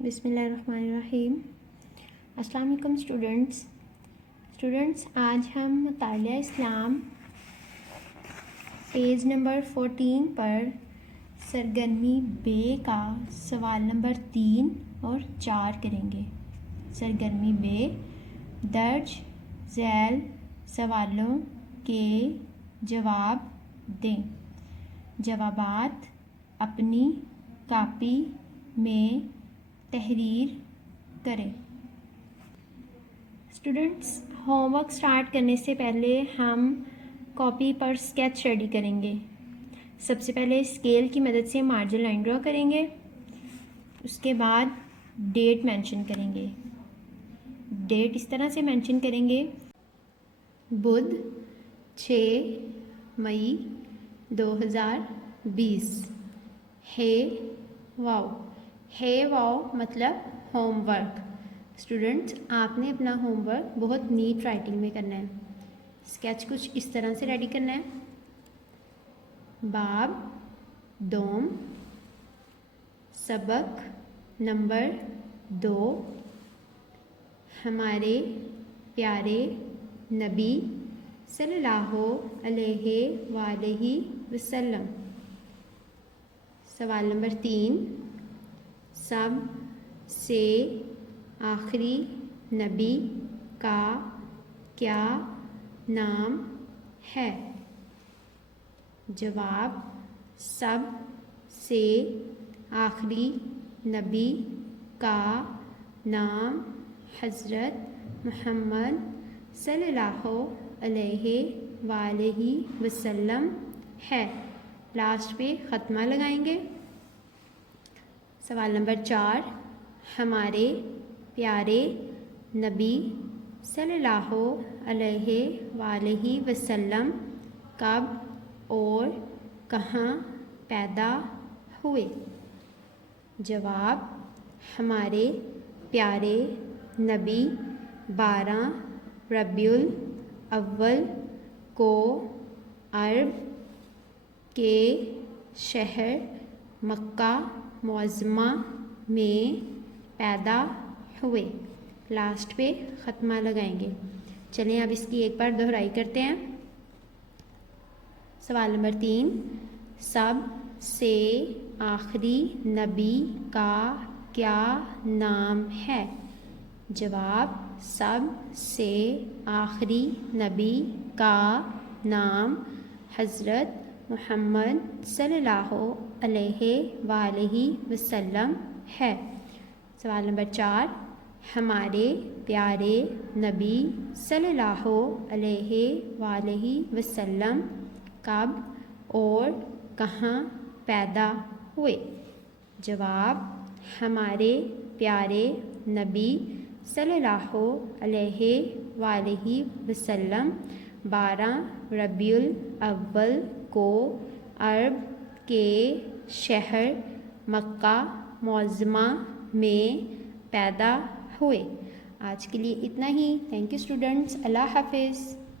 بسم اللہ الرحمن الرحیم۔ السلام علیکم اسٹوڈنٹس، آج ہم مطالعہ اسلام پیج نمبر 14 پر سرگرمی بے کا سوال نمبر 3 اور 4 کریں گے۔ سرگرمی بے، درج ذیل سوالوں کے جواب دیں۔ جوابات اپنی کاپی میں تحریر کریں۔ اسٹوڈنٹس، ہوم ورک سٹارٹ کرنے سے پہلے ہم کاپی پر اسکیچ ریڈی کریں گے۔ سب سے پہلے اسکیل کی مدد سے مارجن لائن ڈرا کریں گے، اس کے بعد ڈیٹ مینشن کریں گے۔ ڈیٹ اس طرح سے مینشن کریں گے: بدھ 6 مئی 2020۔ ہے واو مطلب ہوم ورک۔ اسٹوڈنٹس، آپ نے اپنا ہوم ورک بہت نیٹ رائٹنگ میں کرنا ہے۔ اسکیچ کچھ اس طرح سے ریڈی کرنا ہے: باب دوم، سبق نمبر 2، ہمارے پیارے نبی صلی اللہ علیہ وآلہ وسلم۔ سوال نمبر 3، سب سے آخری نبی کا کیا نام ہے؟ جواب: سب سے آخری نبی کا نام حضرت محمد صلی اللہ علیہ وآلہ وسلم ہے۔ لاسٹ پہ ختمہ لگائیں گے۔ سوال نمبر 4، ہمارے پیارے نبی صلی اللہ علیہ وآلہ وسلم کب اور کہاں پیدا ہوئے؟ جواب: ہمارے پیارے نبی 12 ربیع الاول کو عرب کے شہر مکہ معظمہ میں پیدا ہوئے۔ لاسٹ پہ ختمہ لگائیں گے۔ چلیں اب اس کی ایک بار دہرائی کرتے ہیں۔ سوال نمبر 3، سب سے آخری نبی کا کیا نام ہے؟ جواب: سب سے آخری نبی کا نام حضرت محمد صلی اللہ علیہ وآلہ وسلم ہے۔ سوال نمبر 4، ہمارے پیارے نبی صلی اللہ علیہ وآلہ وسلم کب اور کہاں پیدا ہوئے؟ جواب: ہمارے پیارے نبی صلی اللہ علیہ وآلہ وسلم 12 ربیع الاول کو عرب کے شہر مکہ معظمہ میں پیدا ہوئے۔ آج کے لیے اتنا ہی۔ تھینک یو اسٹوڈنٹس، اللہ حافظ۔